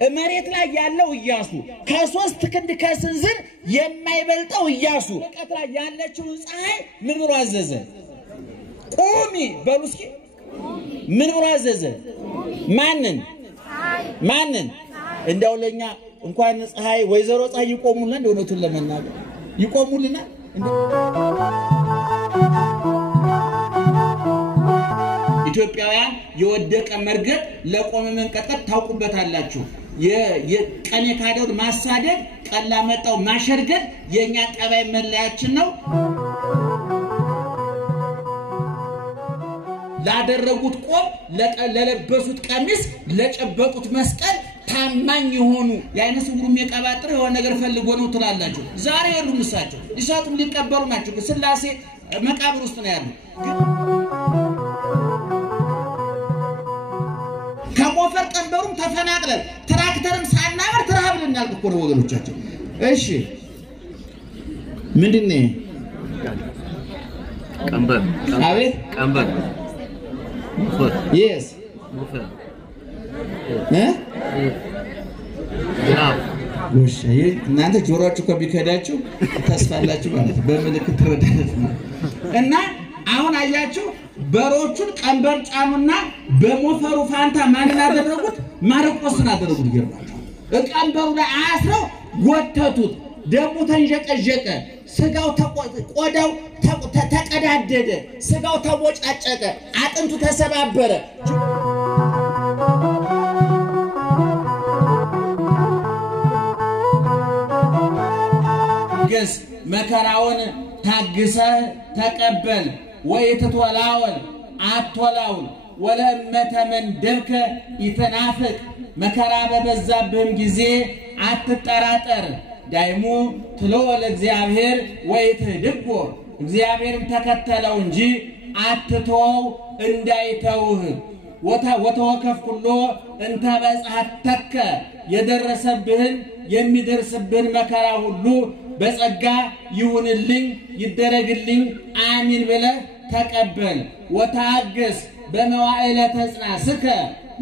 መሬት ላይ ያለው ኢያሱ ከ3 ክንድ ከስንዝር የማይበልጠው ኢያሱ ርቀት ላይ ያለችው ፀሐይ ምን ብሎ አዘዘ ቁሚ በሉስኪ ምን ብሎ አዘዘ ማንን እንደው ለኛ እንኳን ፀሐይ ወይዘሮ ፀሐይ ይቆሙልና እንደውነቱን ለመናገር ይቆሙልና ኢትዮጵያውያን የወደቀ መርገጥ ለቆመ መንቀጥቀጥ ታውቁበታላችሁ የቀኔ ካደውን ማሳደድ ቀላ መጣው ማሸርገድ የኛ ጠባይ መለያችን ነው ላደረጉት ቆብ ለለበሱት ቀሚስ ለጨበጡት መስቀል ታማኝ የሆኑ ያይነስ ሁሉም የቀባጥር የሆነ ነገር ፈልጎ ነው ትላላችሁ ዛሬ ሁሉም እሳቸው ይሳቱም ሊቀበሉ ናቸው ስላሴ መቃብር ውስጥ ነው ያለው ከሞፈር ቀንበሩም ተፈናቅለን ትራክተርም ሳናበር ተራብልን ያልኩ ነው ወገኖቻችን እሺ ምንድነው ቀንበር አቤት ቀንበር yes ወሽ እናንተ ጆሮአችሁ ከቢከዳችሁ ተስፋላችሁ ማለት በመልእክት ተወዳለት እና አሁን አያችሁ በሮቹን ቀንበር ጫኑና በሞፈሩ ፋንታ ማንን አደረጉት ማርቆስን አደረጉት ይገርማችሁ ቀንበሩ ላይ አስረው ወተቱት ደሙ ተንጀቀጀቀ ስጋው ቆዳው ተቀዳደደ ስጋው ተቦጫጨቀ አጥንቱ ተሰባበረ ገስ መከራውን ታግሰ ተቀበል ወይተቶላውን አቶላውን ወለመተ መንደብከ ይተናፍቅ መከራ በበዛብህም ጊዜ አትጠራጠር ዳይሙ ትሎ ለእግዚአብሔር ወይትድጎ እግዚአብሔርን ተከተለው እንጂ አትተው እንዳይተውህ ወተወከፍ ኩሎ እንተ በጻተከ የደረሰብህን የሚደርስብህን መከራ ሁሉ በጸጋ ይሁንልኝ ይደረግልኝ አሚን ብለህ ተቀበል ወታገስ በመዋዕለ ተጽናስከ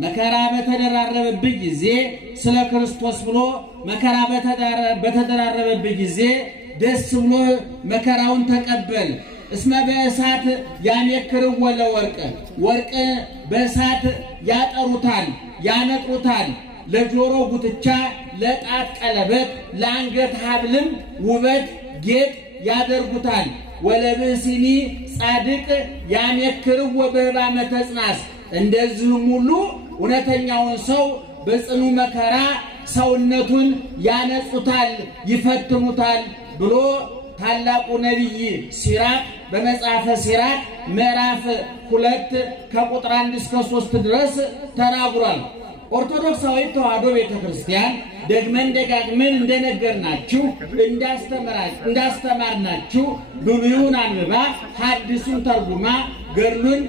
መከራ በተደራረበብህ ጊዜ ስለ ክርስቶስ ብሎ መከራ በተደራረበብህ ጊዜ ደስ ብሎ መከራውን ተቀበል እስመ በእሳት ያሜክርው ወርቅ በእሳት ያጠሩታል ያነጥሩታል ለጆሮ ጉትቻ ለጣት ቀለበት ለአንገት ሐብልም ውበት ጌጥ ያደርጉታል ወለብሲኒ ጻድቅ ያሜክርው በህባመ ተጽናስ እንደዚህም ሁሉ እውነተኛውን ሰው በጽኑ መከራ ሰውነቱን ያነጹታል ይፈትኑታል ብሎ ታላቁ ነብይ ሲራክ በመጽሐፈ ሲራክ ምዕራፍ 2 ከቁጥር 1 እስከ 3 ድረስ ተናግሯል ኦርቶዶክሳዊ ተዋሕዶ ቤተክርስቲያን ደግመን ደጋግመን እንደነገርናችሁ እንዳስተማርናችሁ ብሉይን አንብባ ሐዲሱን ተርጉማ ገድሉን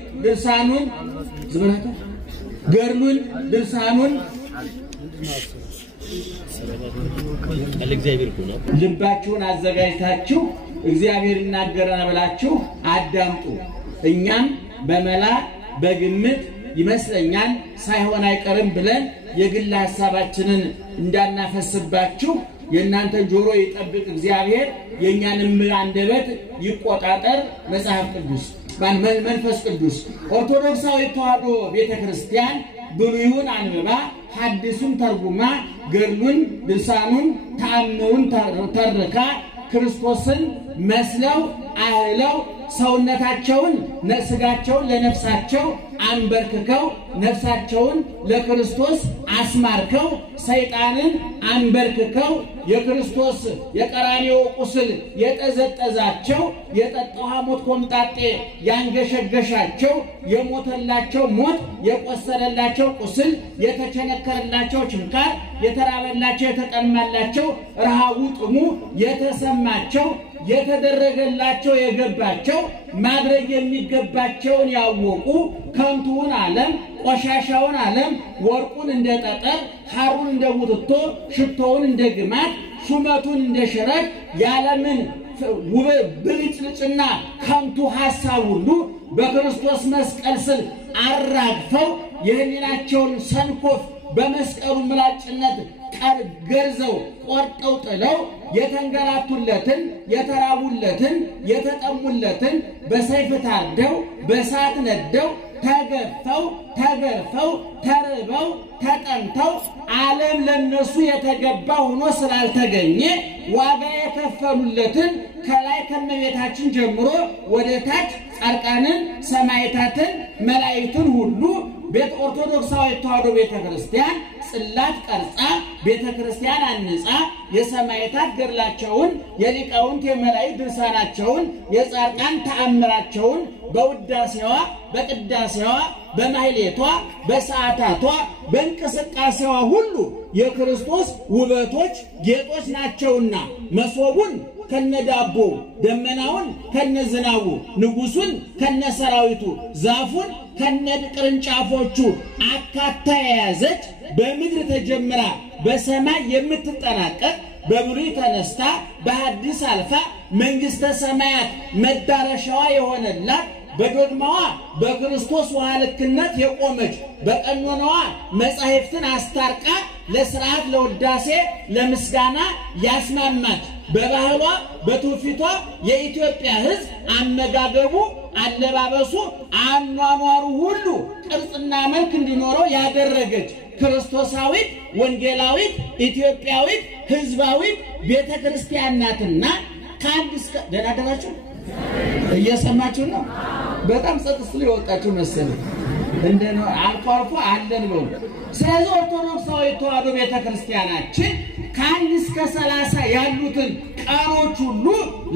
ድርሳኑን ልባችሁን አዘጋጅታችሁ እግዚአብሔር ይናገረና ብላችሁ አዳምጡ እኛም በመላ በግምት ይመስለኛል ሳይሆን አይቀርም ብለን የግል ሐሳባችንን እንዳናፈስባችሁ የእናንተ ጆሮ ይጠብቅ እግዚአብሔር የኛንም አንደበት ይቆጣጠር መጽሐፍ ቅዱስ መንፈስ ቅዱስ ኦርቶዶክሳዊ ተዋሕዶ ቤተክርስቲያን ብሉይን አንብባ ሐዲሱን ተርጉማ ገድሉን ድርሳኑን ተአምሩን ተርካ ክርስቶስን መስለው አህለው ሰውነታቸውን ነስጋቸውን ለነፍሳቸው አንበርክከው ነፍሳቸውን ለክርስቶስ አስማርከው ሰይጣንን አንበርክከው የክርስቶስ የቀራንዮ ቁስል የጠዘጠዛቸው የጠጣው ሐሞት ኮምጣጤ ያንገሸገሻቸው የሞተላቸው ሞት የቆሰለላቸው ቁስል የተቸነከረላቸው ችንካር የተራበላቸው የተጠማላቸው ረሃቡ ጥሙ የተሰማቸው የተደረገላቸው የገባቸው ማድረግ የሚገባቸውን ያወቁ ከንቱውን ዓለም ቆሻሻውን ዓለም ወርቁን እንደ ጠጠር ሐሩን እንደ ውጥቶ ሽቶውን እንደ ግማት ሹመቱን እንደ ሽረት ያለምን ብልጭልጭና ከንቱ ሐሳብ ሁሉ በክርስቶስ መስቀል ስር አራግፈው የህሊናቸውን ሰንኮፍ በመስቀሉ ምላጭነት ገርዘው ቆርጠው ጥለው የተንገላቱለትን የተራቡለትን የተጠሙለትን በሰይፍ ታርደው በእሳት ነደው ተገፈው ተገርፈው ተርበው ተጠምተው ዓለም ለነሱ የተገባ ሆኖ ስላልተገኘ ዋጋ የከፈሉለትን ከላይ ከመቤታችን ጀምሮ ወደ ታች ጻድቃንን ሰማዕታትን መላእክትን ሁሉ ቤተ ኦርቶዶክሳዊ ተዋሕዶ ቤተክርስቲያን ጽላት ቀርጻ ቤተክርስቲያን አንጻ የሰማዕታት ገድላቸውን የሊቃውንት የመላእክት ድርሳናቸውን የጻድቃን ተአምራቸውን በውዳሴዋ በቅዳሴዋ በማህሌቷ በሰዓታቷ በእንቅስቃሴዋ ሁሉ የክርስቶስ ውበቶች ጌጦች ናቸውና መሶቡን ከነዳቦ ደመናውን ከነዝናቡ ንጉሱን ከነሰራዊቱ ዛፉን ከነቅርንጫፎቹ አካታ የያዘች በምድር ተጀምራ በሰማይ የምትጠናቀቅ በብሉይ ተነስታ በሐዲስ አልፋ መንግስተ ሰማያት መዳረሻዋ የሆነላት በዶግማዋ በክርስቶስ ወሃልክነት የቆመች በቀኖናዋ መጻሕፍትን አስታርቃ ለሥርዓት ለውዳሴ ለምስጋና ያስማማች በባህሏ በትውፊቷ የኢትዮጵያ ሕዝብ አመጋገቡ አለባበሱ አኗኗሩ ሁሉ ቅርጽና መልክ እንዲኖረው ያደረገች ክርስቶሳዊት ወንጌላዊት ኢትዮጵያዊት ሕዝባዊት ቤተክርስቲያን ናትና ከአንድ እስከ ደናደራችሁ እየሰማችሁ ነው። በጣም ጸጥስሉ ይወጣችሁ መሰለኝ እንደነ አልፎ አልፎ አለን ነው። ስለዚህ ኦርቶዶክሳዊ ተዋሕዶ ቤተክርስቲያናችን ከአንድ እስከ 30 ያሉትን ቀኖች ሁሉ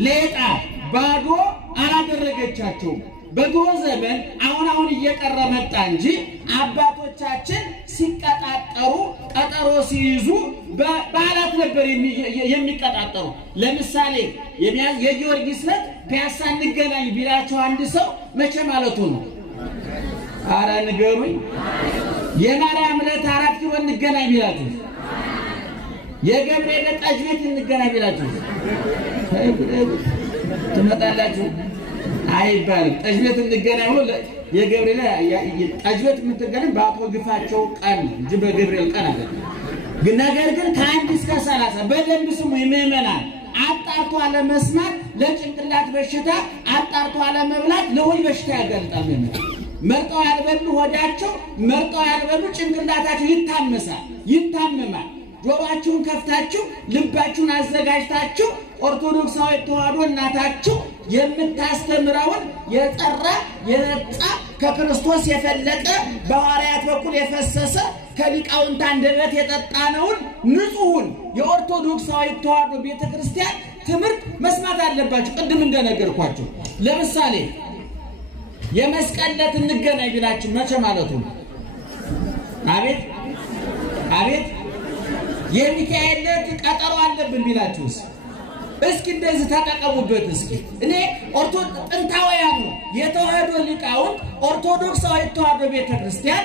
ሌጣ ባዶ አላደረገቻቸውም። በድሮ ዘመን አሁን እየቀረ መጣ እንጂ አባቶቻችን ሲቀጣጠሩ ቀጠሮ ሲይዙ በዓላት ነበር የሚቀጣጠሩ። ለምሳሌ የጊዮርጊስ ዕለት ፒያሳ እንገናኝ ቢላቸው አንድ ሰው መቼ ማለቱ ነው? አረ ንገሩኝ። የማርያም ዕለት 4 ኪሎ እንገናኝ ቢላችሁ፣ የገብርኤል ጠጅ ቤት እንገናኝ ቢላችሁ ትመጣላችሁ? አይባልም። ጠጅ ቤት እንገናኝ ብሎ የገብርኤል ጠጅ ቤት የምትገናኝ በአቶ ግፋቸው ቀን እንጂ በገብርኤል ቀን አይደለም። ነገር ግን ከአንድ እስከ 30 በደንብ ስሙ ምእመናን። አጣርቶ አለመስማት ለጭንቅላት በሽታ፣ አጣርቶ አለመብላት ለሆድ በሽታ ያጋልጣል። መርጠው ያልበሉ ሆዳቸው፣ መርጠው ያልበሉ ጭንቅላታቸው ይታመማል። ጆሮአችሁን ከፍታችሁ ልባችሁን አዘጋጅታችሁ ኦርቶዶክሳዊ ተዋሕዶ እናታችሁ የምታስተምረውን የጠራ የነጻ ከክርስቶስ የፈለቀ በሐዋርያት በኩል የፈሰሰ ከሊቃውንት አንደበት የጠጣነውን ንጹሑን የኦርቶዶክሳዊ ተዋሕዶ ቤተክርስቲያን ትምህርት መስማት አለባችሁ። ቅድም እንደነገርኳችሁ ለምሳሌ የመስቀል ዕለት እንገናኝ ቢላችሁ መቼ ማለቱ ነው? አቤት የሚካኤል ዕለት ቀጠሮ አለብን ቢላችሁስ? እስኪ እንደዚህ ተጠቀሙበት። እስኪ እኔ ጥንታውያኑ የተዋሕዶ ሊቃውንት ኦርቶዶክሳዊ ተዋሕዶ ቤተክርስቲያን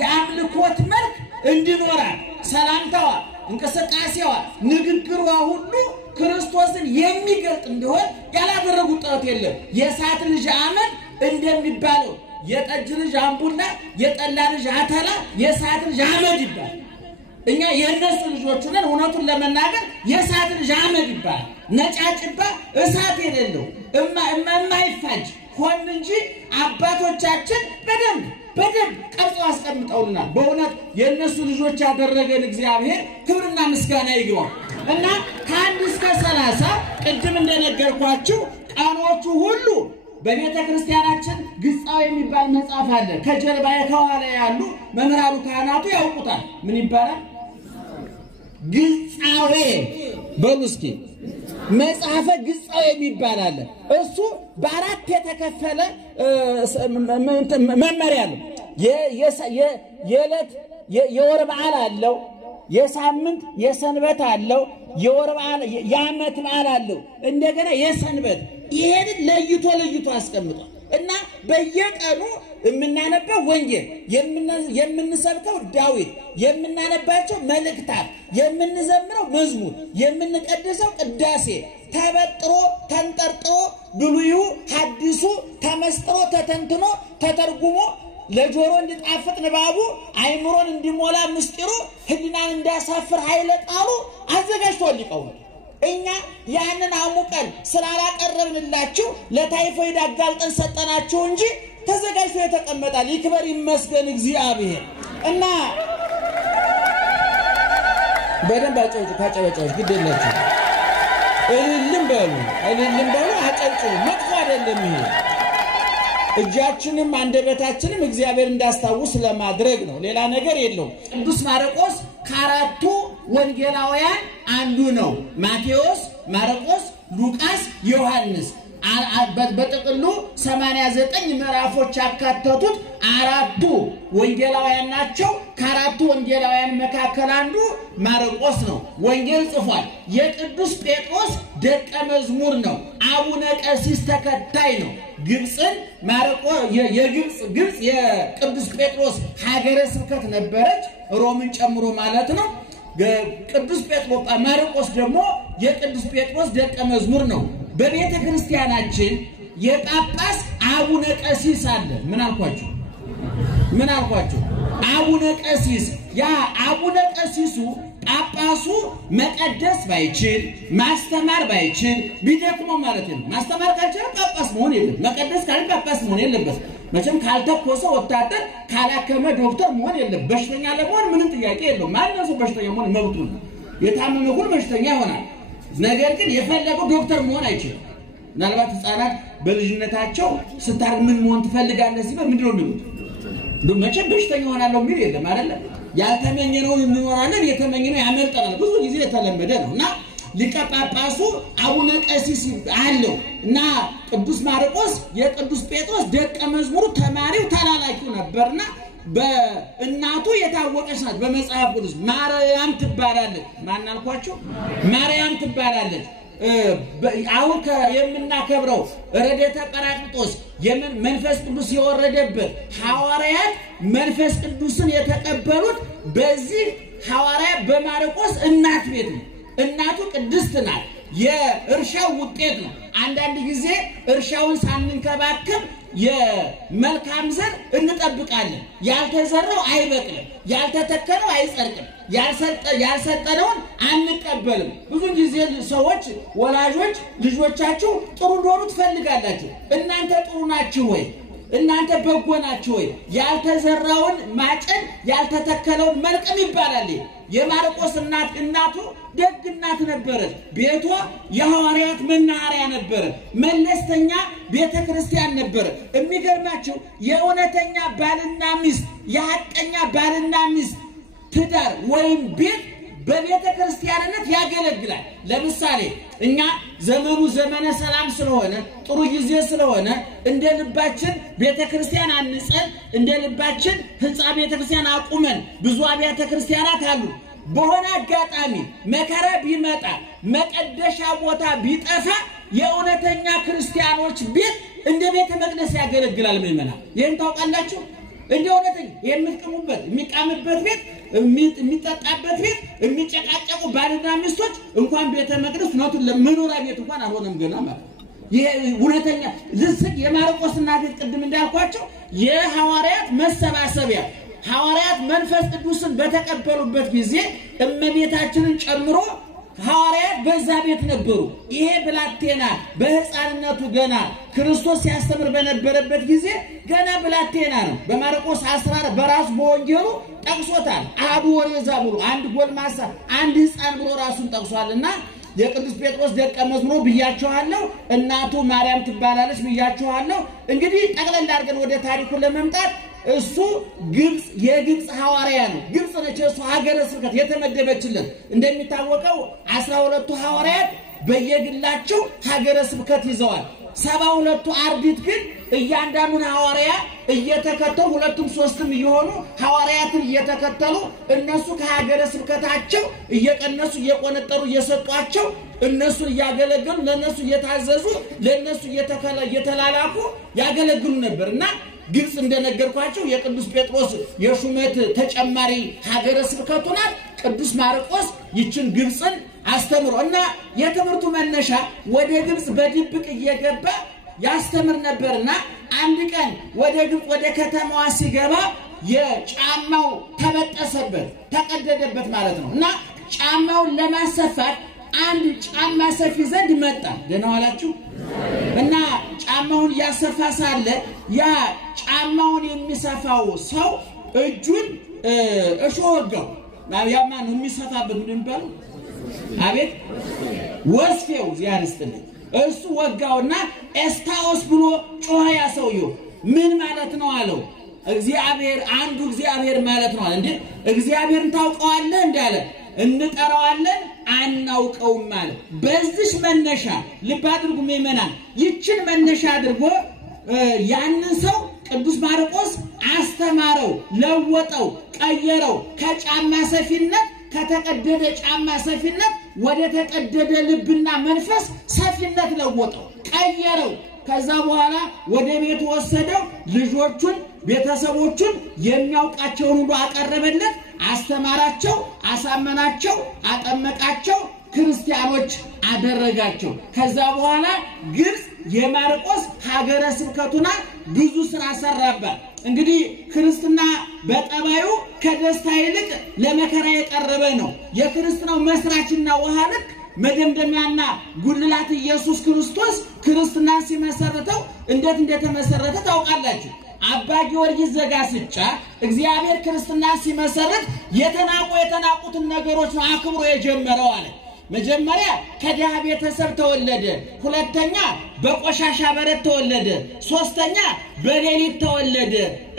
የአምልኮት መልክ እንዲኖራት ሰላምታዋ፣ እንቅስቃሴዋ፣ ንግግሯ ሁሉ ክርስቶስን የሚገልጥ እንዲሆን ያላደረጉት ጥረት የለም። የእሳት ልጅ አመድ እንደሚባለው የጠጅ ልጅ አምቡላ፣ የጠላ ልጅ አተላ፣ የእሳት ልጅ አመድ ይባል። እኛ የነሱ ልጆች ነን። እውነቱን ለመናገር የእሳት ልጅ አመድ ይባል። ነጫጭባ እሳት የሌለው የማይፋጅ ሆን እንጂ አባቶቻችን በደንብ ቀርጾ አስቀምጠውልናል። በእውነት የነሱ ልጆች ያደረገን እግዚአብሔር ክብርና ምስጋና ይግባው እና ከአንድ እስከ 30 ቅድም እንደነገርኳችሁ ቀኖቹ ሁሉ በቤተ ክርስቲያናችን ግጻው የሚባል መጽሐፍ አለ። ከጀርባ ከኋላ ያሉ መምህራኑ ካህናቱ ያውቁታል። ምን ይባላል? ግጻዌ በሉ እስኪ። መጽሐፈ ግጻዌ የሚባል አለ። እሱ በአራት የተከፈለ መመሪያ አለው። የዕለት የወር በዓል አለው። የሳምንት የሰንበት አለው። የወር በዓል የዓመት በዓል አለው። እንደገና የሰንበት ይሄንን ለይቶ አስቀምጧል እና በየቀኑ የምናነበው ወንጌል፣ የምንሰብከው ዳዊት፣ የምናነባቸው መልእክታት፣ የምንዘምረው መዝሙር፣ የምንቀድሰው ቅዳሴ ተበጥሮ ተንጠርጥሮ ብሉዩ ሐዲሱ ተመስጥሮ ተተንትኖ ተተርጉሞ ለጆሮ እንዲጣፍጥ ንባቡ አይምሮን እንዲሞላ ምስጢሩ ህሊናን እንዲያሳፍር ኃይለ ቃሉ አዘጋጅቷል ሊቃውንት። እኛ ያንን አሙቀን ስላላቀረብንላችሁ ለታይፎይድ አጋልጠን ሰጠናችሁ እንጂ ተዘጋጅቶ የተቀመጣል። ይክበር ይመስገን እግዚአብሔር። እና በደንብ አጨውጭ ካጨበጨውች ግድ የላችሁ እልልም በሉ አጨብጭቡ። መጥፎ አይደለም ይሄ። እጃችንም አንደበታችንም እግዚአብሔር እንዳስታውስ ለማድረግ ነው፣ ሌላ ነገር የለውም። ቅዱስ ማርቆስ ከአራቱ ወንጌላውያን አንዱ ነው። ማቴዎስ፣ ማርቆስ፣ ሉቃስ፣ ዮሐንስ በጥቅሉ 89 ምዕራፎች ያካተቱት አራቱ ወንጌላውያን ናቸው። ከአራቱ ወንጌላውያን መካከል አንዱ ማርቆስ ነው። ወንጌል ጽፏል። የቅዱስ ጴጥሮስ ደቀ መዝሙር ነው። አቡነ ቀሲስ ተከታይ ነው። ግብጽን ማርቆስ ግብጽ የቅዱስ ጴጥሮስ ሀገረ ስብከት ነበረች፣ ሮምን ጨምሮ ማለት ነው። ቅዱስ ጴጥሮስ ማርቆስ ደግሞ የቅዱስ ጴጥሮስ ደቀ መዝሙር ነው። በቤተ ክርስቲያናችን የጳጳስ አቡነ ቀሲስ አለ። ምን አልኳችሁ? አቡነ ቀሲስ። ያ አቡነ ቀሲሱ ጳጳሱ መቀደስ ባይችል ማስተማር ባይችል ቢደክሞ ማለት ነው። ማስተማር ካልቻለ ጳጳስ መሆን የለም። መቀደስ ካለ ጳጳስ መሆን የለበት። መቼም ካልተኮሰ ወታደር ካላከመ ዶክተር መሆን የለም። በሽተኛ ለመሆን ምንም ጥያቄ የለውም። ማንኛውም ሰው በሽተኛ መሆን መብቱ ነው። የታመመ ሁሉ በሽተኛ ይሆናል። ነገር ግን የፈለገው ዶክተር መሆን አይችልም። ምናልባት ህፃናት በልጅነታቸው ስታርግ ምን መሆን ትፈልጋለህ ሲባል ምንድነው የሚሉት? መቼም በሽተኛ ሆናለሁ የሚል የለም አይደለ? ያልተመኘነውን እንኖራለን፣ የተመኘነው ያመልጠናል። ብዙ ጊዜ የተለመደ ነውና ሊቀ ጳጳሱ አቡነ ቀሲስ አለው እና ቅዱስ ማርቆስ የቅዱስ ጴጥሮስ ደቀ መዝሙሩ ተማሪው ተላላኪው ነበርና በእናቱ የታወቀች ናት። በመጽሐፍ ቅዱስ ማርያም ትባላለች። ማን አልኳችሁ? ማርያም ትባላለች። አሁን የምናከብረው ረድኤተ ጰራቅሊጦስ መንፈስ ቅዱስ የወረደበት ሐዋርያት መንፈስ ቅዱስን የተቀበሉት በዚህ ሐዋርያ በማርቆስ እናት ቤት ነው። እናቱ ቅድስት ናት። የእርሻው ውጤት ነው። አንዳንድ ጊዜ እርሻውን ሳንንከባከብ የመልካም ዘር እንጠብቃለን። ያልተዘራው አይበቅልም፣ ያልተተከለው አይጸድቅም፣ ያልሰጠነውን አንቀበልም። ብዙ ጊዜ ሰዎች ወላጆች ልጆቻችሁ ጥሩ እንደሆኑ ትፈልጋላችሁ። እናንተ ጥሩ ናችሁ ወይ? እናንተ በጎ ናችሁ ወይ? ያልተዘራውን ማጨድ ያልተተከለውን መልቀም ይባላል። የማርቆስ እናቱ ደግ እናት ነበረች። ቤቷ የሐዋርያት መናኸሪያ ነበረ። መለስተኛ ቤተ ክርስቲያን ነበረ። የሚገርማችሁ የእውነተኛ ባልና ሚስት የሐቀኛ ባልና ሚስት ትዳር ወይም ቤት በቤተ ክርስቲያንነት ያገለግላል። ለምሳሌ እኛ ዘመኑ ዘመነ ሰላም ስለሆነ ጥሩ ጊዜ ስለሆነ እንደ ልባችን ቤተ ክርስቲያን አንጸን እንደ ልባችን ህንጻ ቤተ ክርስቲያን አቁመን ብዙ አብያተ ክርስቲያናት አሉ። በሆነ አጋጣሚ መከራ ቢመጣ መቀደሻ ቦታ ቢጠፋ የእውነተኛ ክርስቲያኖች ቤት እንደ ቤተ መቅደስ ያገለግላል። ምእመናን ይሄን ታውቃላችሁ? እንደ እውነተኛ የሚቀሙበት የሚቃምበት ቤት የሚጠጣበት ቤት የሚጨቃጨቁ ባልና ሚስቶች እንኳን ቤተ መቅደስ ነው ለመኖሪያ ቤት እንኳን አልሆነም ገና ማለት ይሄ እውነተኛ ዝስቅ የማርቆስ እናት ቅድም እንዳልኳቸው የሐዋርያት መሰባሰቢያ ሐዋርያት መንፈስ ቅዱስን በተቀበሉበት ጊዜ እመቤታችንን ጨምሮ ሐዋርያት በዛ ቤት ነበሩ። ይሄ ብላቴና በህፃንነቱ ገና ክርስቶስ ሲያስተምር በነበረበት ጊዜ ገና ብላቴና ነው። በማርቆስ 14 በራሱ በወንጌሉ ጠቅሶታል። አሐዱ ወሬዛ ብሎ አንድ ጎልማሳ አንድ ህፃን ብሎ ራሱን ጠቅሷልና የቅዱስ ጴጥሮስ ደቀ መዝሙር ብያችኋለሁ። እናቱ ማርያም ትባላለች ብያችኋለሁ። እንግዲህ ጠቅለል አድርገን ወደ ታሪኩ ለመምጣት እሱ ግብጽ የግብጽ ሐዋርያ ነው። ግብጽ ነች እሱ ሀገረ ስብከት የተመደበችለት። እንደሚታወቀው 12ቱ ሐዋርያት በየግላቸው ሀገረ ስብከት ይዘዋል። 72ቱ አርዲት ግን እያንዳንዱን ሐዋርያ እየተከተሉ ሁለቱም ሶስትም እየሆኑ ሐዋርያትን እየተከተሉ እነሱ ከሀገረ ስብከታቸው እየቀነሱ እየቆነጠሩ እየሰጧቸው እነሱን እያገለገሉ ለነሱ እየታዘዙ ለነሱ እየተላላኩ ያገለግሉ ነበርና ግብጽ እንደነገርኳችሁ የቅዱስ ጴጥሮስ የሹመት ተጨማሪ ሀገረ ስብከቱ ናት። ቅዱስ ማርቆስ ይችን ግብጽን አስተምሮና የትምህርቱ መነሻ ወደ ግብጽ በድብቅ እየገባ ያስተምር ነበርና አንድ ቀን ወደ ግብጽ ወደ ከተማዋ ሲገባ የጫማው ተበጠሰበት ተቀደደበት ማለት ነው እና ጫማውን ለማሰፋት አንድ ጫማ ሰፊ ዘንድ መጣ ደህና ዋላችሁ እና ጫማውን ያሰፋ ሳለ ያ ጫማውን የሚሰፋው ሰው እጁን እሾወጋው ያማን የሚሰፋበት ምን ይባላል አቤት ወስፌው ዚያርስትል እሱ ወጋውና ኤስታኦስ ብሎ ጮኸ ያ ሰውየው ምን ማለት ነው አለው እግዚአብሔር አንዱ እግዚአብሔር ማለት ነው እንዴ እግዚአብሔርን ታውቀዋለህ እንዳለ እንጠራዋለን አናውቀውም ማለት በዚህ መነሻ ልብ አድርጉ ምእመናን ይችን መነሻ አድርጎ ያንን ሰው ቅዱስ ማርቆስ አስተማረው ለወጠው ቀየረው ከጫማ ሰፊነት ከተቀደደ ጫማ ሰፊነት ወደ ተቀደደ ልብና መንፈስ ሰፊነት ለወጠው ቀየረው ከዛ በኋላ ወደ ቤት ወሰደው ልጆቹን ቤተሰቦቹን የሚያውቃቸውን ሁሉ አቀረበለት አስተማራቸው አሳመናቸው አጠመቃቸው ክርስቲያኖች አደረጋቸው ከዛ በኋላ ግብጽ የማርቆስ ሀገረ ስብከቱና ብዙ ስራ ሰራባት እንግዲህ ክርስትና በጠባዩ ከደስታ ይልቅ ለመከራ የቀረበ ነው የክርስትናው መስራችና ወሃልክ መደምደሚያና ጉልላት ኢየሱስ ክርስቶስ ክርስትናን ሲመሰረተው እንዴት እንደተመሰረተ ታውቃላችሁ አባ ጊዮርጊስ ዘጋስጫ እግዚአብሔር ክርስትና ሲመሰረት የተናቁትን ነገሮች አክብሮ የጀመረው አለ መጀመሪያ ከድሃ ቤተሰብ ተወለደ ሁለተኛ በቆሻሻ በረት ተወለደ ሶስተኛ በሌሊት ተወለደ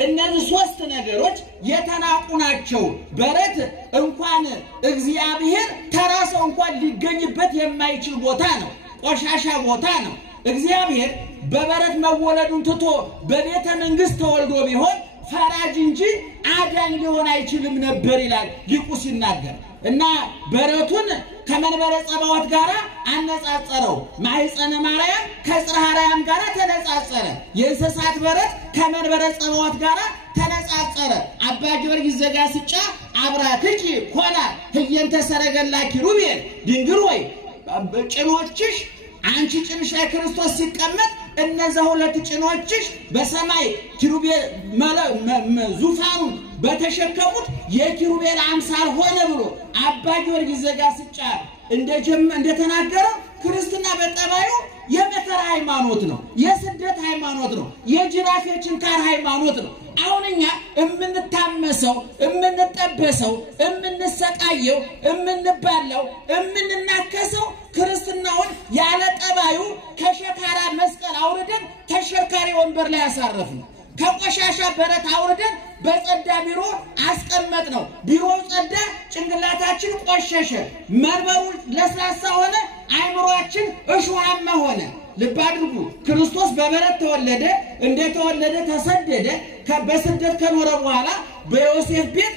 እነዚህ ሶስት ነገሮች የተናቁ ናቸው በረት እንኳን እግዚአብሔር ተራሰው እንኳን ሊገኝበት የማይችል ቦታ ነው ቆሻሻ ቦታ ነው እግዚአብሔር በበረት መወለዱን ትቶ በቤተ መንግስት ተወልዶ ቢሆን ፈራጅ እንጂ አዳኝ ሊሆን አይችልም ነበር ይላል ሊቁ ሲናገር እና በረቱን ከመንበረ ጸባዖት ጋር አነጻጸረው ማህፀነ ማርያም ከጽርሐ አርያም ጋር ተነጻጸረ የእንስሳት በረት ከመንበረ ጸባዖት ጋር ተነጻጸረ አባ ጊዮርጊስ ዘጋስጫ አብራክኪ ኮና ህየንተ ሰረገላ ኪሩቤል ድንግል ሆይ ጭኖችሽ አንቺ ጭንሽ ክርስቶስ ሲቀመጥ እነዛ ሁለት ጭኖችሽ በሰማይ ኪሩቤል ዙፋኑ በተሸከሙት የኪሩቤል አምሳል ሆነ ብሎ አባ ጊዮርጊስ ዘጋስጫ እንደተናገረው ክርስትና በጠባዩ የመከራ ሃይማኖት ነው የስደት ሃይማኖት ነው የጅራፍ የችንካር ሃይማኖት ነው አሁንኛ እምንታመሰው እምንጠበሰው እምንሰቃየው እምንባለው እምንናከሰው ክርስትናውን ያለ ጠባዩ ከሸካራ መስቀል አውርደን ተሽከርካሪ ወንበር ላይ ያሳረፍነው ከቆሻሻ በረት አውርደን በጸዳ ቢሮ አስቀመጥ ነው ቢሮው ጸዳ ጭንቅላታችን ቆሸሸ መንበሩ ለስላሳ ሆነ አይምሮአችን እሾሃማ ሆነ ልብ አድርጉ ክርስቶስ በበረት ተወለደ እንደተወለደ ተሰደደ በስደት ከኖረ በኋላ በዮሴፍ ቤት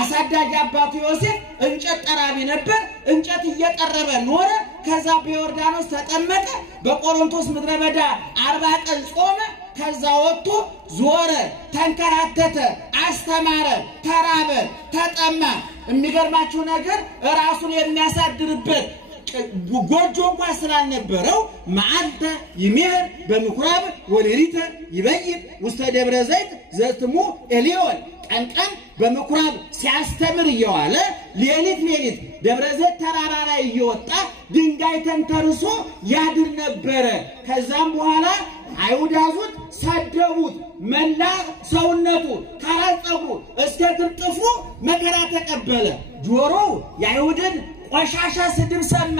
አሳዳጊ አባቱ ዮሴፍ እንጨት ጠራቢ ነበር እንጨት እየጠረበ ኖረ ከዛ በዮርዳኖስ ተጠመቀ በቆሮንቶስ ምድረ በዳ 40 ቀን ጾመ ከዛ ወጥቶ ዞረ ተንከራተተ አስተማረ ተራበ ተጠማ የሚገርማችሁ ነገር ራሱን የሚያሳድርበት ጎጆ እንኳን ስላልነበረው ማዕልተ ይሜር በምኩራብ ወሌሊተ ይበይት ውስተ ደብረ ዘይት ዘትሙ ኤሊዮን ቀን በምኩራብ ሲያስተምር እየዋለ ሌሊት ደብረ ዘይት ተራራ ላይ እየወጣ ድንጋይ ተንተርሶ ያድር ነበረ ከዛም በኋላ አይሁዳዙት ሰደቡት መላ ሰውነቱ ካራጸጉ እስከ ጥፍሩ መከራ ተቀበለ ጆሮው የአይሁድን ቆሻሻ ስድብ ሰማ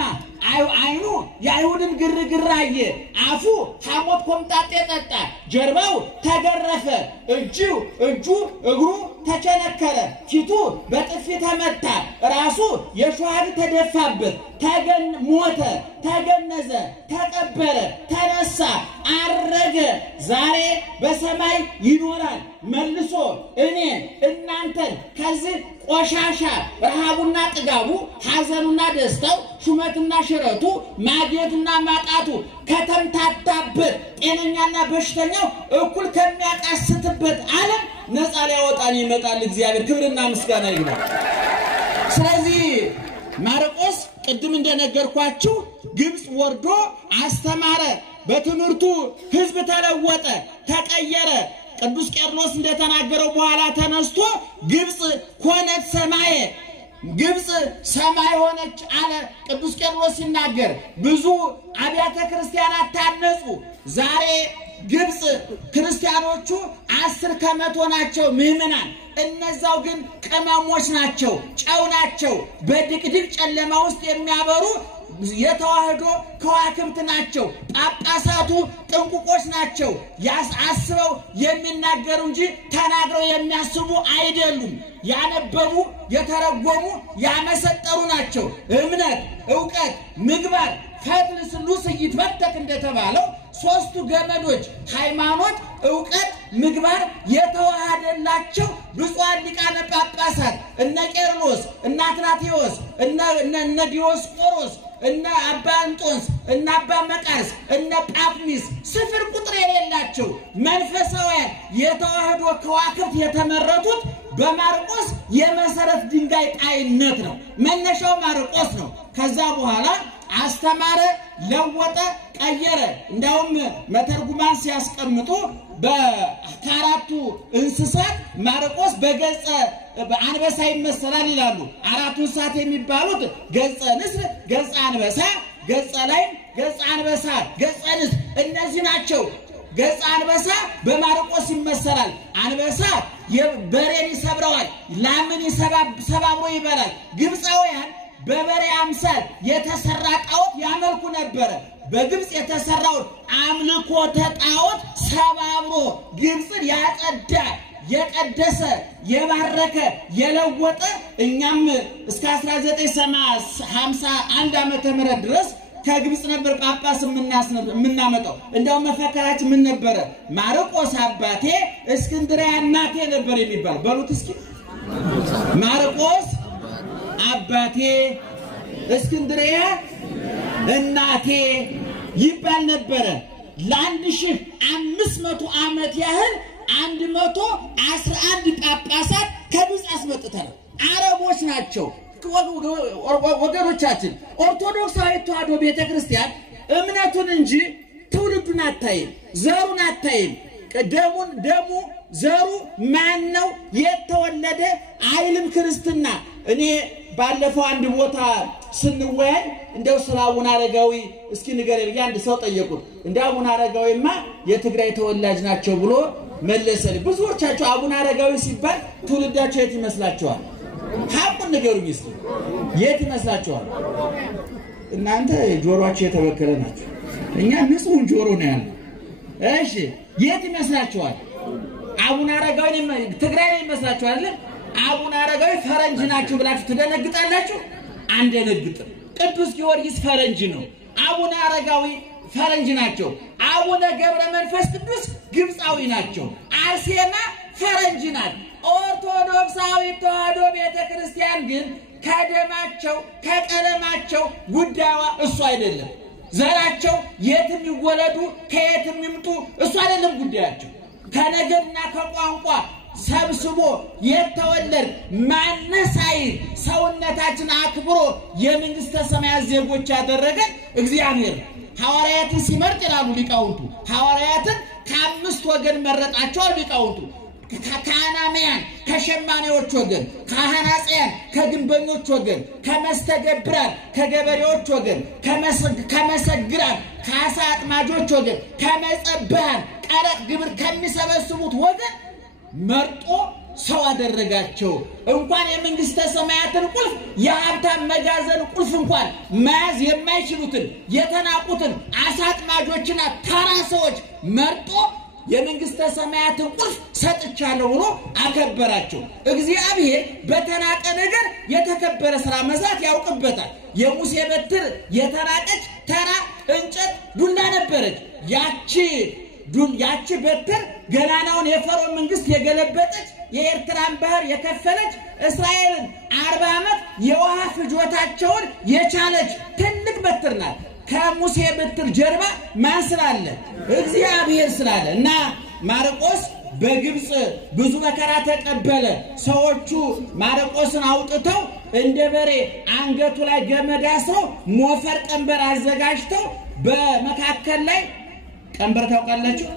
አይኑ የአይሁድን ግርግር አየ አፉ ሐሞት ኮምጣጤ ጠጣ ጀርባው ተገረፈ እጁ እግሩ ተቸነከረ ፊቱ በጥፊ ተመታ ራሱ የሾሃድ ተደፋበት ሞተ ተገነዘ ተቀበረ ተነሳ አረገ ዛሬ በሰማይ ይኖራል መልሶ እኔ እናንተን ከዚህ ቆሻሻ ረሃቡና ጥጋቡ ሐዘኑና ደስታው ሹመትና ሽረቱ ማግኘትና ማጣቱ ከተምታታበት ጤነኛና በሽተኛው እኩል ከሚያቃስትበት ዓለም ነፃ ሊያወጣን ይመጣል እግዚአብሔር ክብርና ምስጋና ይግባው ስለዚህ ማርቆስ ቅድም እንደነገርኳችሁ ግብጽ ወርዶ አስተማረ በትምህርቱ ሕዝብ ተለወጠ ተቀየረ ቅዱስ ቄርሎስ እንደተናገረው በኋላ ተነስቶ ግብጽ ሆነች ሰማየ ግብጽ ሰማይ ሆነች አለ ቅዱስ ቄርሎስ ሲናገር ብዙ አብያተ ክርስቲያናት ታነጹ ዛሬ ግብጽ ክርስቲያኖቹ 10 ከመቶ ናቸው ምእመናን እነዛው ግን ቀማሞች ናቸው ጨው ናቸው በድቅድቅ ጨለማ ውስጥ የሚያበሩ የተዋህዶ ከዋክብት ናቸው ጳጳሳቱ ጥንቁቆች ናቸው ያስአስበው የሚናገሩ እንጂ ተናግረው የሚያስቡ አይደሉም ያነበቡ የተረጎሙ ያመሰጠሩ ናቸው እምነት ዕውቀት ምግባር ፈትል ስሉስ ይትበተክ እንደተባለው ሶስቱ ገመዶች ሃይማኖት ዕውቀት ምግባር የተዋሃደላቸው ብፁዓን ሊቃነ ጳጳሳት እነ ቄርሎስ እነ አትናቴዎስ እነ ዲዮስቆሮስ እነ አባ እንጦንስ እነ አባ መቃርስ እነ ጳኩሚስ ስፍር ቁጥር የሌላቸው መንፈሳውያን የተዋህዶ ከዋክብት የተመረጡት በማርቆስ የመሰረት ድንጋይ ጣይነት ነው መነሻው ማርቆስ ነው ከዛ በኋላ አስተማረ ለወጠ ቀየረ እንዳውም መተርጉማን ሲያስቀምጡ በአራቱ እንስሳት ማርቆስ በገጸ አንበሳ ይመሰላል ይላሉ አራቱ እንስሳት የሚባሉት ገጸ ንስር ገጸ አንበሳ ገጸ ላይ ገጸ አንበሳ ገጸ ንስር እነዚህ ናቸው ገጸ አንበሳ በማርቆስ ይመሰላል አንበሳ የበሬን ይሰብረዋል ላምን ሰባብሮ ይበላል ግብፃውያን በበሬ አምሳል የተሰራ ጣዖት ያመልኩ ነበር በግብጽ የተሰራው አምልኮ ተጣዖት ሰባብሮ ግብጽን ያጸዳ የቀደሰ የባረከ የለወጠ እኛም እስከ 1951 ዓመተ ምህረት ድረስ ከግብጽ ነበር ጳጳስ ምናመጣው እንደው መፈከራችን ምን ነበር ማርቆስ አባቴ እስክንድርያ እናቴ ነበር የሚባል በሉት እስኪ ማርቆስ አባቴ እስክንድርያ እናቴ ይባል ነበር ለ1500 ዓመት ያህል 111 ጳጳሳት ከግብጽ አስመጥተናል አረቦች ናቸው ወገኖቻችን ኦርቶዶክሳዊ ተዋህዶ ቤተክርስቲያን እምነቱን እንጂ ትውልዱን አታይም ዘሩን አታይም ደሙ ዘሩ ማን ነው የተወለደ አይልም ክርስትና እኔ ባለፈው አንድ ቦታ ስንወያይ እንደው ስለ አቡነ አረጋዊ እስኪ ንገረኝ አንድ ሰው ጠየቁት እንደ አቡነ አረጋዊማ የትግራይ ተወላጅ ናቸው ብሎ መለሰልኝ ብዙዎቻችሁ አቡነ አረጋዊ ሲባል ትውልዳቸው የት ይመስላችኋል ሀቁን ንገሩኝ እስኪ የት ይመስላችኋል እናንተ ጆሮአችሁ የተበከለ ናችሁ እኛ ንጹህ ጆሮ ነው ያለው እሺ የት ይመስላችኋል አቡነ አረጋዊ ትግራይ ይመስላችኋል አይደል አቡነ አረጋዊ ፈረንጅ ናቸው ብላችሁ ትደነግጣላችሁ አንደነግጥም ቅዱስ ጊዮርጊስ ፈረንጅ ነው አቡነ አረጋዊ ፈረንጅ ናቸው አቡነ ገብረ መንፈስ ቅዱስ ግብፃዊ ናቸው አርሴማ ፈረንጅ ናት ኦርቶዶክሳዊ ተዋህዶ ቤተክርስቲያን ግን ከደማቸው ከቀለማቸው ጉዳዩዋ እሱ አይደለም ዘራቸው የትም ይወለዱ ከየትም ይምጡ እሱ አይደለም ጉዳያቸው ከነገድና ከቋንቋ ሰብስቦ የተወለደ ማነሳይ ሰውነታችን አክብሮ የመንግስተ ሰማያት ዜጎች ያደረገ እግዚአብሔር ሐዋርያትን ሲመርጥ ይላሉ ሊቃውንቱ ሐዋርያትን ከአምስት ወገን መረጣቸው ሊቃውንቱ ከካህናውያን ከሸማኔዎች ወገን ካህናጽያን ከግንበኞች ወገን ከመስተገብራን ከገበሬዎች ወገን ከመሰግራን ከአሳ አጥማጆች ወገን ከመጸባን ቀረጥ ግብር ከሚሰበስቡት ወገን መርጦ ሰው አደረጋቸው እንኳን የመንግስተ ሰማያትን ቁልፍ የሀብታም መጋዘን ቁልፍ እንኳን መያዝ የማይችሉትን የተናቁትን አሳ አጥማጆችና ተራ ሰዎች መርጦ የመንግስተ ሰማያትን ቁልፍ ሰጥቻለሁ ብሎ አከበራቸው እግዚአብሔር በተናቀ ነገር የተከበረ ስራ መስራት ያውቅበታል የሙሴ በትር የተናቀች ተራ እንጨት ዱላ ነበረች ያቺ በትር ገናናውን የፈርዖን መንግስት የገለበጠች የኤርትራን ባህር የከፈለች እስራኤልን 40 ዓመት የውሃ ፍጆታቸውን የቻለች ትልቅ በትር ናት ከሙሴ በትር ጀርባ ማን ስላለ እግዚአብሔር ስላለ እና ማርቆስ በግብጽ ብዙ መከራ ተቀበለ ሰዎቹ ማርቆስን አውጥተው እንደ በሬ አንገቱ ላይ ገመድ አስረው ሞፈር ቀንበር አዘጋጅተው በመካከል ላይ ቀንበር ታውቃላችሁ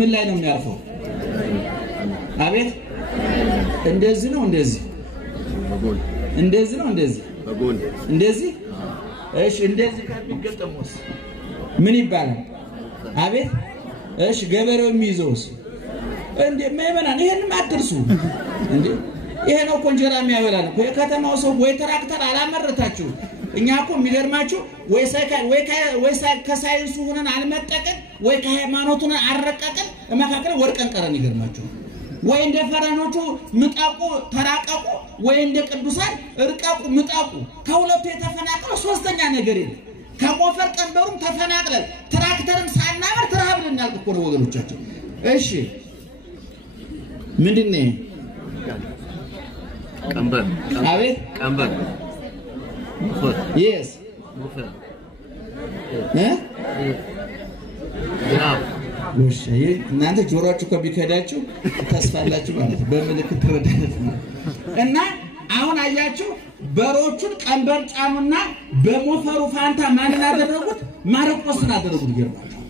ምን ላይ ነው የሚያርፈው አቤት እንደዚህ ነው እንደዚህ በጎን እንደዚህ እሺ እንደዚህ ከሚገጠሙስ ምን ይባላል አቤት እሺ ገበሬው የሚይዘውስ እንዴ ማይመናን ይሄንን አትርሱ እንዴ ይሄ ነው እንጀራ የሚያበላል እኮ የከተማው ሰው ወይ ትራክተር አላመረታችሁ እኛ እኮ የሚገርማችሁ ወይ ከሳይንሱ ሆነን አልመጠቀን ወይ ከሃይማኖቱን አረቀቀን መካከለ ወርቀን ቀረን ይገርማችሁ ወይ እንደ ፈረኖቹ ምጣቁ ተራቀቁ ወይ እንደ ቅዱሳን እርቀቁ ምጣቁ ከሁለቱ የተፈናቀለው ሶስተኛ ነገር የለም ከሞፈር ቀንበሩም ተፈናቅለን ትራክተርን ሳናመር ተራብልናል እኮ ነው ወገኖቻችን እሺ ምንድነው ቀንበር አቤት ቀንበር yes ሞፈር ወሽ እናንተ ጆሮአችሁ ከቢከዳችሁ ተስፋላችሁ ማለት በመልእክት ተወዳለት እና አሁን አያችሁ በሮቹን ቀንበር ጫኑና በሞፈሩ ፋንታ ማንን አደረጉት ማርቆስን አደረጉት ይገርማችሁ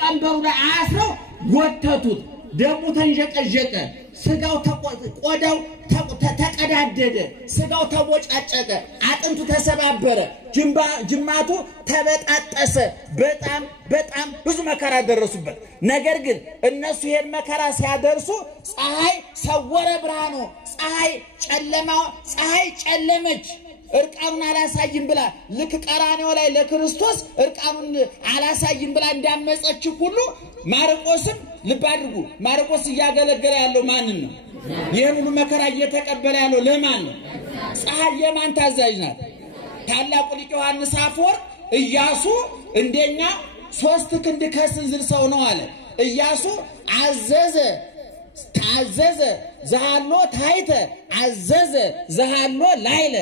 ቀንበሩ ላይ አስረው ጎተቱት ደሙ ተንጀቀጀቀ ስጋው ቆዳው ተቀዳደደ ስጋው ተቦጫጨቀ አጥንቱ ተሰባበረ ጅማቱ ተበጣጠሰ በጣም ብዙ መከራ ደረሱበት ነገር ግን እነሱ ይሄን መከራ ሲያደርሱ ፀሐይ ሰወረ ብርሃኑ ፀሐይ ጨለመች እርቃኑን አላሳይም ብላ ልክ ቀራኔው ላይ ለክርስቶስ እርቃኑን አላሳይም ብላ እንዳመፀች ሁሉ ማርቆስም ልብ አድርጉ ማርቆስ ያገለገለ ያለው ማንን ነው ይሄን ሁሉ መከራ እየተቀበለ ያለው ለማን ነው ፀሐይ የማን ታዛዥ ናት ታላቁ ሊቅ ዮሐንስ አፈወርቅ ኢያሱ እንደኛ 3 ክንድ ከስንዝር ሰው ነው አለ ኢያሱ ታዘዘ ዘሃሎ ታይተ አዘዘ ዘሃሎ ላይለ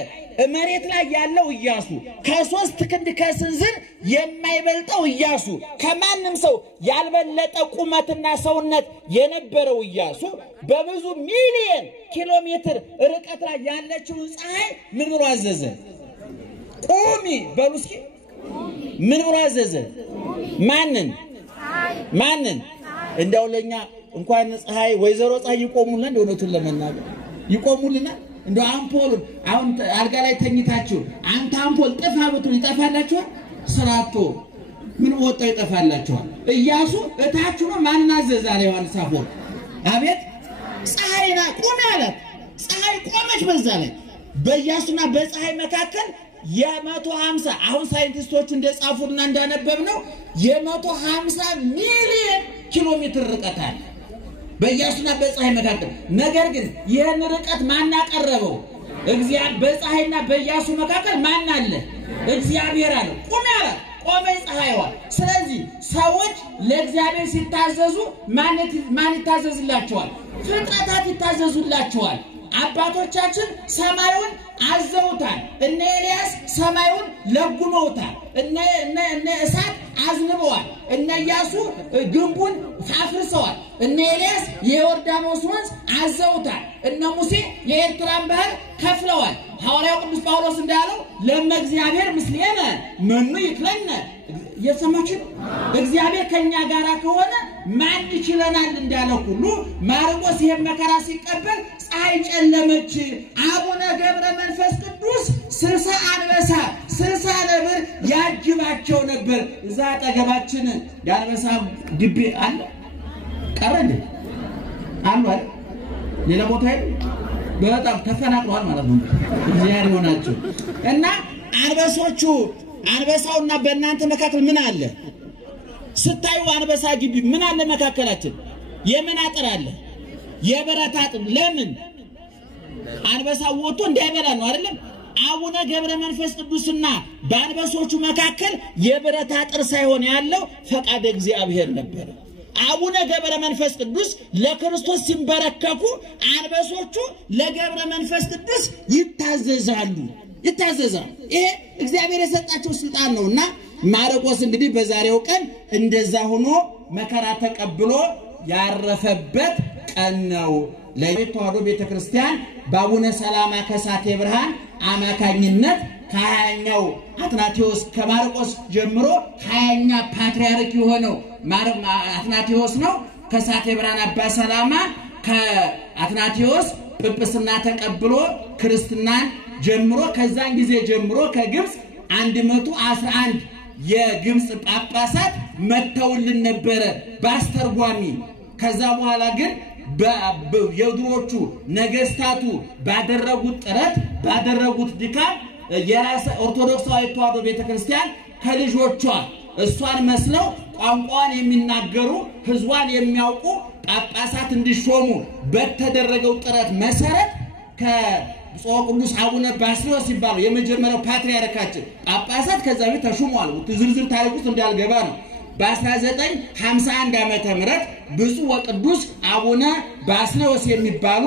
መሬት ላይ ያለው ኢያሱ ከ3 ክንድ ከስንዝር የማይበልጠው ኢያሱ ከማንም ሰው ያልበለጠ ቁመትና ሰውነት የነበረው ኢያሱ በብዙ ሚሊዮን ኪሎ ሜትር ርቀት ላይ ያለችው ፀሐይ ምን ብሎ አዘዘ ቁሚ በሉስኪ ምን ብሎ አዘዘ ማንን እንደው ለኛ እንኳን ፀሐይ ወይዘሮ ፀሐይ ይቆሙልና እንደውነቱን ለመናገር ይቆሙልና እንደ አምፖል አሁን አልጋ ላይ ተኝታችሁ አንተ አምፖል ጠፋ ብትሉ ይጠፋላችሁ ስራቶ ምን ወጣው ይጠፋላችሁ ኢያሱ እታቹ ነው ማን አዘዘ አለ ዮሐንስ አፈወርቅ አቤት ፀሐይና ቆም ያላት ፀሐይ ቆመች በዛ ላይ በኢያሱና በፀሐይ መካከል የ150 አሁን ሳይንቲስቶቹ እንደጻፉና እንዳነበብነው የ150 ሚሊዮን ኪሎ ሜትር ርቀት አለ በኢያሱና በፀሐይ መካከል ነገር ግን ይሄን ርቀት ማን ያቀረበው እግዚአብሔር በፀሐይና በኢያሱ መካከል ማን አለ እግዚአብሔር አለ ቆመ ፀሐይዋ ስለዚህ ሰዎች ለእግዚአብሔር ሲታዘዙ ማን ይታዘዝላቸዋል ፍጥረታት ይታዘዙላቸዋል አባቶቻችን ሰማዩን አዘውታል እነ ኤልያስ ሰማዩን ለጉመውታል እነ እሳት አዝንበዋል እነ ኢያሱ ግንቡን አፍርሰዋል እነ ኤልያስ የዮርዳኖስ ወንዝ አዘውታል እነ ሙሴ የኤርትራን ባህር ከፍለዋል ሐዋርያው ቅዱስ ጳውሎስ እንዳለው ለእግዚአብሔር ምስሌነ መኑ ይክለነ የሰማችሁ እግዚአብሔር ከኛ ጋር ከሆነ ማን ይችላል እንዳለ ሁሉ ማርቆስ ይሄን መከራ ሲቀበል ፀሐይ ጨለመች አቡነ ገብረ መንፈስ ቅዱስ 60 አንበሳ 60 ነብር ያጅባቸው ነበር እዛ አጠገባችን ያንበሳ ግቢ አለ ቀረን አሏል ሌላ ቦታ በጣም ተፈናቅሏል ማለት ነው እግዚአብሔር ሆናችሁ እና አንበሳውና በእናንተ መካከል ምን አለ ስታዩ አንበሳ ግቢ ምን አለ መካከላችን የምን አጥር አለ የብረት አጥር ለምን አንበሳው ወጥቶ እንዳይበላ ነው አይደለም አቡነ ገብረ መንፈስ ቅዱስና በአንበሶቹ መካከል የብረት አጥር ሳይሆን ያለው ፈቃደ እግዚአብሔር ነበር አቡነ ገብረ መንፈስ ቅዱስ ለክርስቶስ ሲንበረከኩ አንበሶቹ ለገብረ መንፈስ ቅዱስ ይታዘዛሉ ይሄ እግዚአብሔር የሰጣቸው ስልጣን ነውና ማርቆስ እንግዲህ በዛሬው ቀን እንደዛ ሆኖ መከራ ተቀብሎ ያረፈበት ቀን ነው ለተዋሕዶ ቤተክርስቲያን በአቡነ ሰላማ ከሳቴ ብርሃን አማካኝነት ከ20ኛው አትናቴዎስ ከማርቆስ ጀምሮ 20ኛ ፓትርያርክ የሆነው አትናቴዎስ ነው ከሳቴ ብርሃን አባ ሰላማ ከአትናቴዎስ ጵጵስና ተቀብሎ ክርስትናን ጀምሮ ከዛን ጊዜ ጀምሮ ከግብጽ 111 የግብጽ ጳጳሳት መተውልን ነበር ባስተርጓሚ ከዛ በኋላ ግን የድሮቹ ነገስታቱ ባደረጉት ጥረት ባደረጉት ድካም የራስ ኦርቶዶክሳዊ ተዋሕዶ ቤተክርስቲያን ከልጆቿ እሷን መስለው ቋንቋን የሚናገሩ ህዝቧን የሚያውቁ ጳጳሳት እንዲሾሙ በተደረገው ጥረት መሰረት ከብፁዕ ቅዱስ አቡነ ባስልዮስ ይባሉ የመጀመሪያው ፓትርያርካችን ጳጳሳት ከዛ ቤት ተሾመዋል ዝርዝር ታሪክ ውስጥ እንዳልገባ ነው በ1951 ዓመተ ምህረት ብፁዕ ወቅዱስ አቡነ ባስልዮስ የሚባሉ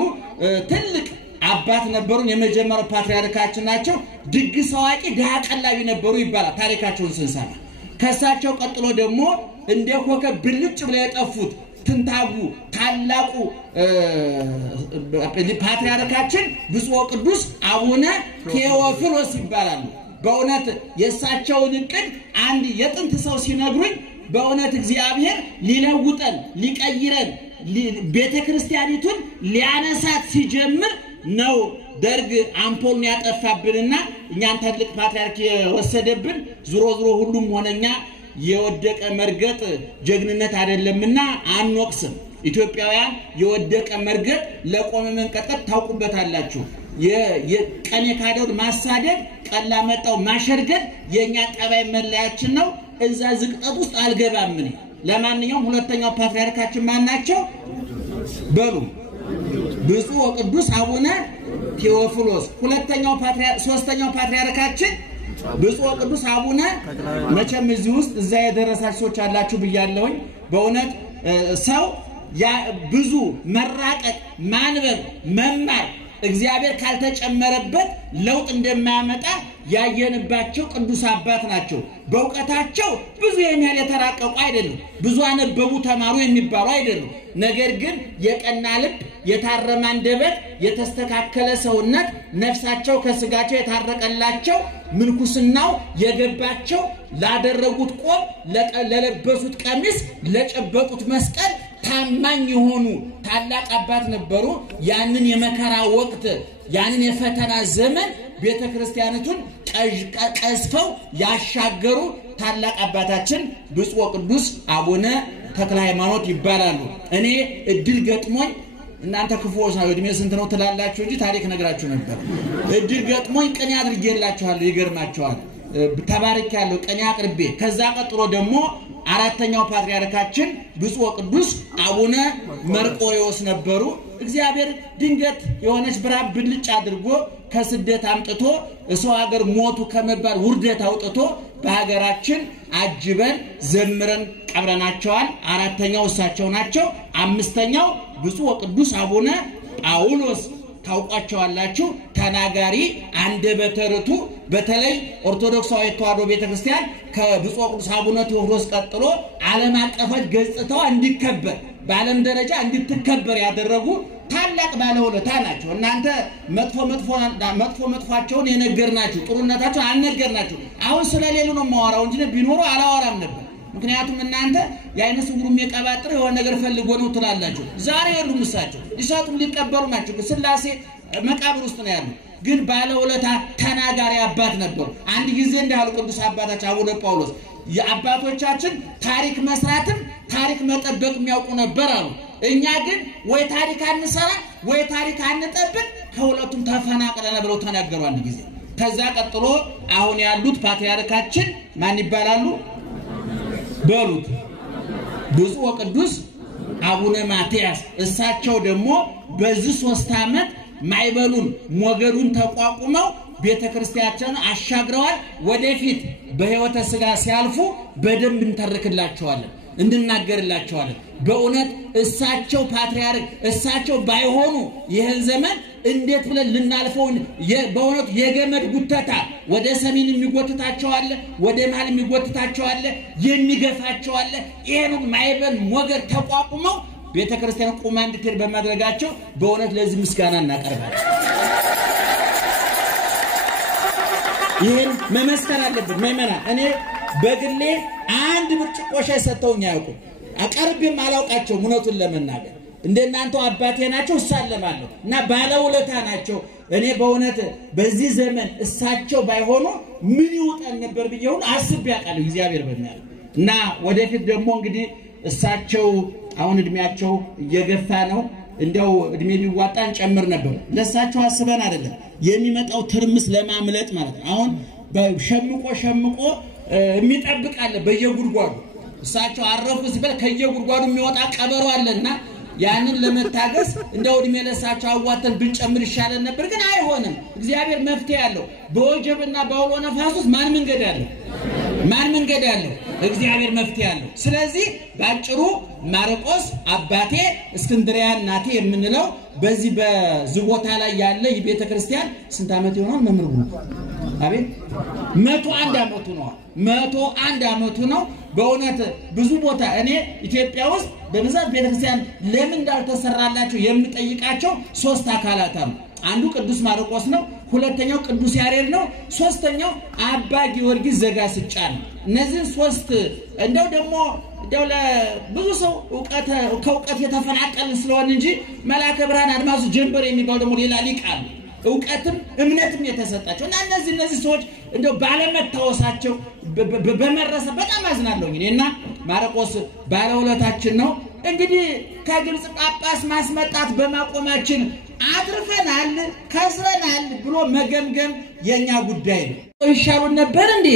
ትልቅ አባት ነበሩ የመጀመሪያው ፓትርያርካችን ናቸው ድግስ አዋቂ ድሃ ቀላቢ ነበሩ ይባላል ታሪካቸውን ስንሰማ ከሳቸው ቀጥሎ ደግሞ እንደ ኮከብ ብልጭ ብለው የጠፉት ትንታጉ ታላቁ ፓትርያርካችን ብፁዕ ቅዱስ አቡነ ቴዎፍሎስ ይባላሉ በእውነት የሳቸውን እቅድ አንድ የጥንት ሰው ሲነግሩኝ በእውነት እግዚአብሔር ሊለውጠን ሊቀይረን ቤተክርስቲያኒቱን ሊያነሳት ሲጀምር ነው ደርግ አምፖልን ያጠፋብንና እኛን ትልቅ ፓትርያርክ የወሰደብን ዙሮ ሁሉም ሆነኛ የወደቀ መርገጥ ጀግንነት አይደለምና አንወቅስም ኢትዮጵያውያን የወደቀ መርገጥ ለቆመ መንቀጥቀጥ ታውቁበታላችሁ የቀኔ ካደው ማሳደድ ቀላ መጣው ማሸርገድ የኛ ጠባይ መለያችን ነው እዛ ዝቅጠት ውስጥ አልገባም ነኝ ለማንኛውም ሁለተኛው ፓትርያርካችን ማን ናቸው በሉ ብፁዕ ወቅዱስ አቡነ ቴዎፍሎስ ሁለተኛው ሶስተኛው ፓትርያርካችን ብፁዕ ወቅዱስ አቡነ መቼም እዚህ ውስጥ እዛ የደረሳችሁ ሰዎች አላችሁ ብያለሁኝ በእውነት ሰው ብዙ መራቀቅ ማንበብ መማር እግዚአብሔር ካልተጨመረበት ለውጥ እንደማያመጣ ያየንባቸው ቅዱስ አባት ናቸው በእውቀታቸው ብዙ የሚያል የተራቀቁ አይደሉም ብዙ አነበቡ ተማሩ የሚባሉ አይደሉም ነገር ግን የቀና ልብ የታረመ አንደበት የተስተካከለ ሰውነት ነፍሳቸው ከስጋቸው የታረቀላቸው ምንኩስናው የገባቸው ላደረጉት ቆብ ለለበሱት ቀሚስ ለጨበጡት መስቀል ታማኝ የሆኑ ታላቅ አባት ነበሩ ያንን የመከራ ወቅት ያንን የፈተና ዘመን ቤተክርስቲያኒቱን ቀስፈው ያሻገሩ ታላቅ አባታችን ብፁዕ ቅዱስ አቡነ ተክለ ሃይማኖት ይባላሉ እኔ እድል ገጥሞኝ እናንተ ክፉዎች ነው እድሜ ስንት ነው ትላላችሁ እንጂ ታሪክ ነግራችሁ ነበር እድል ገጥሞኝ ቀን ያድርጌላችኋለሁ ይገርማችኋል ተባረክ ያለው ቀን ያቅርቤ ከዛ ቀጥሎ ደግሞ አራተኛው ፓትርያርካችን ብፁዕ ቅዱስ አቡነ መርቆሬዎስ ነበሩ እግዚአብሔር ድንገት የሆነች ብራብ ብልጭ አድርጎ ከስደት አምጥቶ እሰው ሀገር ሞቱ ከመባል ውርደት አውጥቶ በሀገራችን አጅበን ዘምረን ቀብረናቸዋል አራተኛው እሳቸው ናቸው አምስተኛው ብፁዕ ቅዱስ አቡነ ጳውሎስ ታውቋቸዋላችሁ ተናጋሪ አንደበተ ርቱዕ በተለይ ኦርቶዶክሳዊ ተዋሕዶ ቤተክርስቲያን ከብፁዕ ቅዱስ አቡነ ቴዎፍሎስ ቀጥሎ ዓለም አቀፋት ገጽታው እንዲከበር በዓለም ደረጃ እንድትከበር ያደረጉ ታላቅ ባለውለታ ናቸው እናንተ መጥፎአቸውን የነገርናችሁ ጥሩነታቸው አልነገርናችሁ አሁን ስለሌሉ ነው ማወራው እንጂ ቢኖሩ አላወራም ነበር ምክንያቱም እናንተ ያይነስ ጉሩም የቀባጥር የሆነ ነገር ፈልጎ ነው ትላላችሁ ዛሬ ሁሉ ምሳቸው ይሳቱም ሊቀበሩ ናቸው ስላሴ መቃብር ውስጥ ነው ያለው ግን ባለውለታ ተናጋሪ አባት ነበሩ አንድ ጊዜ እንዳሉ ቅዱስ አባታችን አቡነ ጳውሎስ የአባቶቻችን ታሪክ መስራትም ታሪክ መጠበቅ የሚያውቁ ነበር አሉ እኛ ግን ወይ ታሪክ አንሰራ ወይ ታሪክ አንጠብቅ ከሁለቱም ተፈናቅለን ብለው ተናገሩ አንድ ጊዜ ከዛ ቀጥሎ አሁን ያሉት ፓትርያርካችን ማን ይባላሉ በሉት ብፁዕ ቅዱስ አቡነ ማትያስ እሳቸው ደግሞ በዚህ 3 ዓመት ማይበሉን ሞገዱን ተቋቁመው ቤተክርስቲያናችን አሻግረዋል ወደፊት በህይወተ ሥጋ ሲያልፉ በደንብ እንተርክላቸዋለን እንድናገርላቸዋለን በእውነት እሳቸው ፓትርያርክ እሳቸው ባይሆኑ ይሄን ዘመን እንዴት ብለን ልናልፈው በእውነት የገመድ ጉተታ ወደ ሰሜን የሚጎትታቸው አለ ወደ መሃል የሚጎትታቸው አለ የሚገፋቸው አለ ይሄን ማይበል ሞገድ ተቋቁመው ቤተክርስቲያን ቆማ እንድትሄድ በማድረጋቸው በእውነት ለዚህ ምስጋና እናቀርባለን ይሄን መመስከር አለብን መመና እኔ በግሌ አንድ ብርጭቆ ሻይ ሰጥተውኝ አያውቁም አቀርብም አላውቃቸው እውነቱን ለመናገር እንደናንተው አባቴ ናቸው እሳለማለሁ እና ባለውለታ ናቸው እኔ በእውነት በዚህ ዘመን እሳቸው ባይሆኑ ምን ይውጣል ነበር ብዬው አስብ ያቃለው እግዚአብሔር በሚያል እና ወደፊት ደግሞ እንግዲህ እሳቸው አሁን እድሜያቸው እየገፋ ነው እንደው እድሜ ቢዋጣን ጨምር ነበር ለሳቸው አስበን አይደለም የሚመጣው ትርምስ ለማምለጥ ማለት ነው አሁን በሸምቆ የሚጠብቃለ በየጉርጓዱ እሳቸው አረፉ ሲባል ከየጉርጓዱ የሚወጣ ቀበሮ አለና ያንን ለመታገስ እንደው እድሜ ለሳቸው አዋተን ብንጨምር ይሻለን ነበር ግን አይሆንም እግዚአብሔር መፍትሄ ያለው በወጀብና በአውሎ ነፋስ ውስጥ ማን መንገድ ያለው እግዚአብሔር መፍትሄ ያለው ስለዚህ ባጭሩ ማርቆስ አባቴ እስክንድሪያ እናቴ የምንለው በዚህ በዝቦታ ላይ ያለ የቤተክርስቲያን ስንት አመት ይሆናል መምሩ አቤት 101 አመቱ ነው 101 አመቱ ነው በእውነት ብዙ ቦታ እኔ ኢትዮጵያ ውስጥ በብዛት ቤተክርስቲያን ለምን እንዳልተሰራላቸው የሚጠይቃቸው ሶስት አካላት አሉ አንዱ ቅዱስ ማርቆስ ነው ሁለተኛው ቅዱስ ያሬድ ነው ሶስተኛው አባ ጊዮርጊስ ዘጋስጫ ነው እነዚህ ሶስት እንደው ደግሞ ለብዙ ሰው ከውቀት የተፈናቀልን ስለሆነ እንጂ መላከ ብርሃን አድማሱ ጀንበር የሚባል ደግሞ ሌላ ሊቅ አለ እውቀትም እምነትም የተሰጣቸው እና እነዚህ ሰዎች እንደው ባለመታወሳቸው በመረሰ በጣም አዝናለሁኝ እኔና ማርቆስ ባለውለታችን ነው እንግዲህ ከግብጽ ጳጳስ ማስመጣት በማቆማችን አትርፈናል ከስረናል ብሎ መገምገም የኛ ጉዳይ ነው ይሻሉን ነበር እንዴ